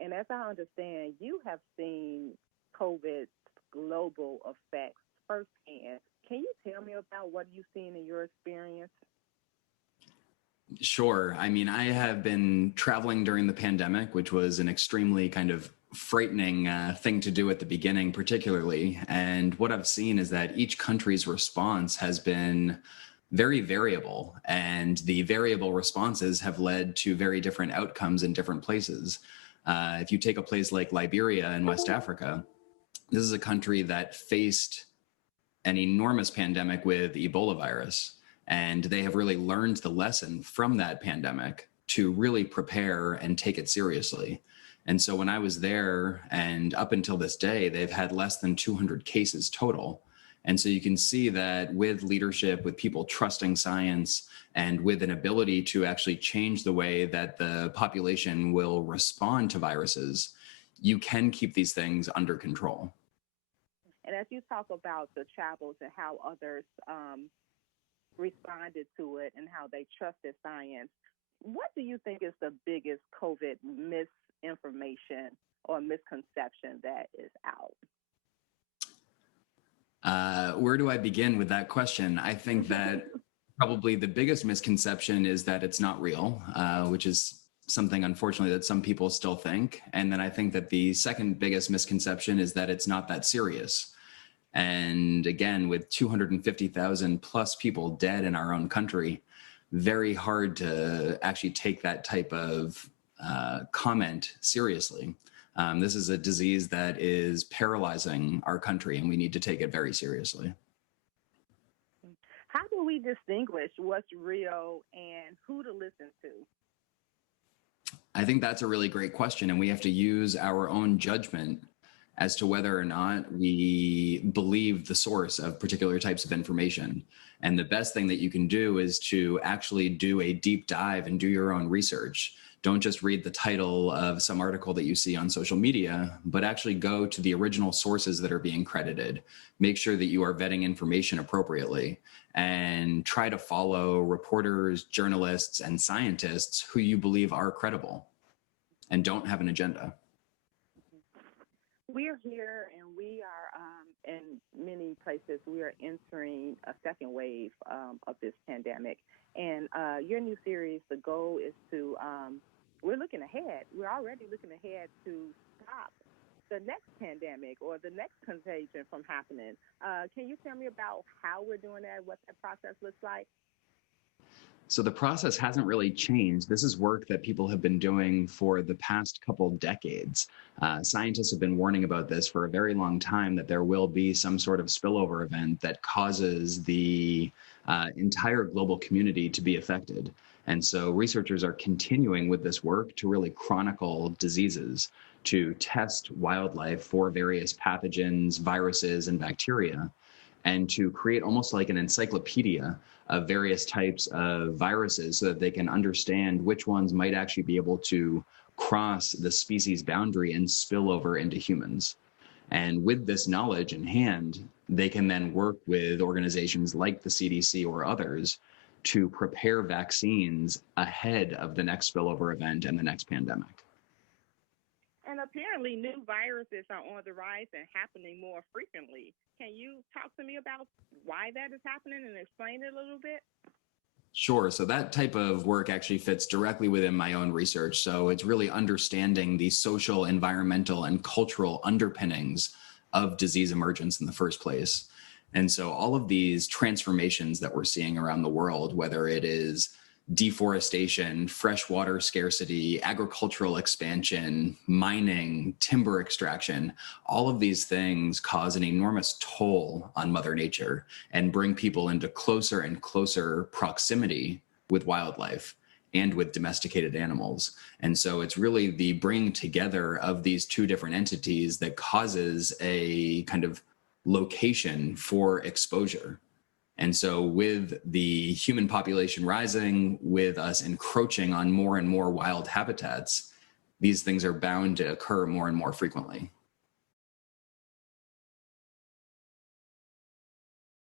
And as I understand, you have seen COVID's global effects firsthand. Can you tell me about what you've seen in your experience? Sure. I mean, I have been traveling during the pandemic, which was an extremely kind of frightening thing to do at the beginning, particularly. And what I've seen is that each country's response has been very variable, and the variable responses have led to very different outcomes in different places. If you take a place like Liberia in West Africa, this is a country that faced an enormous pandemic with Ebola virus. And they have really learned the lesson from that pandemic to really prepare and take it seriously. And so when I was there, and up until this day, they've had less than 200 cases total. And so you can see that with leadership, with people trusting science, and with an ability to actually change the way that the population will respond to viruses, you can keep these things under control. And as you talk about the travels and how others responded to it and how they trusted science, what do you think is the biggest COVID misinformation or misconception that is out? Where do I begin with that question? I think that probably the biggest misconception is that it's not real, which is something, unfortunately, that some people still think. And then I think that the second biggest misconception is that it's not that serious. And again, with 250,000 plus people dead in our own country, very hard to actually take that type of comment seriously. This is a disease that is paralyzing our country, and we need to take it very seriously. How do we distinguish what's real and who to listen to? I think that's a really great question, and we have to use our own judgment as to whether or not we believe the source of particular types of information. And the best thing that you can do is to actually do a deep dive and do your own research. Don't just read the title of some article that you see on social media, but actually go to the original sources that are being credited. Make sure that you are vetting information appropriately, and try to follow reporters, journalists, and scientists who you believe are credible and don't have an agenda. We're here, and we are in many places. We are entering a second wave of this pandemic. And your new series, the goal is to, we're looking ahead. We're already looking ahead to stop the next pandemic or the next contagion from happening. Can you tell me about how we're doing that, what that process looks like? So the process hasn't really changed. This is work that people have been doing for the past couple decades. Scientists have been warning about this for a very long time, that there will be some sort of spillover event that causes the entire global community to be affected. And so researchers are continuing with this work to really chronicle diseases, to test wildlife for various pathogens, viruses, and bacteria, and to create almost like an encyclopedia of various types of viruses so that they can understand which ones might actually be able to cross the species boundary and spill over into humans. And with this knowledge in hand, they can then work with organizations like the CDC or others to prepare vaccines ahead of the next spillover event and the next pandemic. And apparently new viruses are on the rise and happening more frequently. Can you talk to me about why that is happening and explain it a little bit? Sure. So that type of work actually fits directly within my own research. So it's really understanding the social, environmental, and cultural underpinnings of disease emergence in the first place. And so all of these transformations that we're seeing around the world, whether it is deforestation, freshwater scarcity, agricultural expansion, mining, timber extraction, all of these things cause an enormous toll on Mother Nature and bring people into closer and closer proximity with wildlife and with domesticated animals. And so it's really the bringing together of these two different entities that causes a kind of location for exposure. And so with the human population rising, with us encroaching on more and more wild habitats, these things are bound to occur more and more frequently.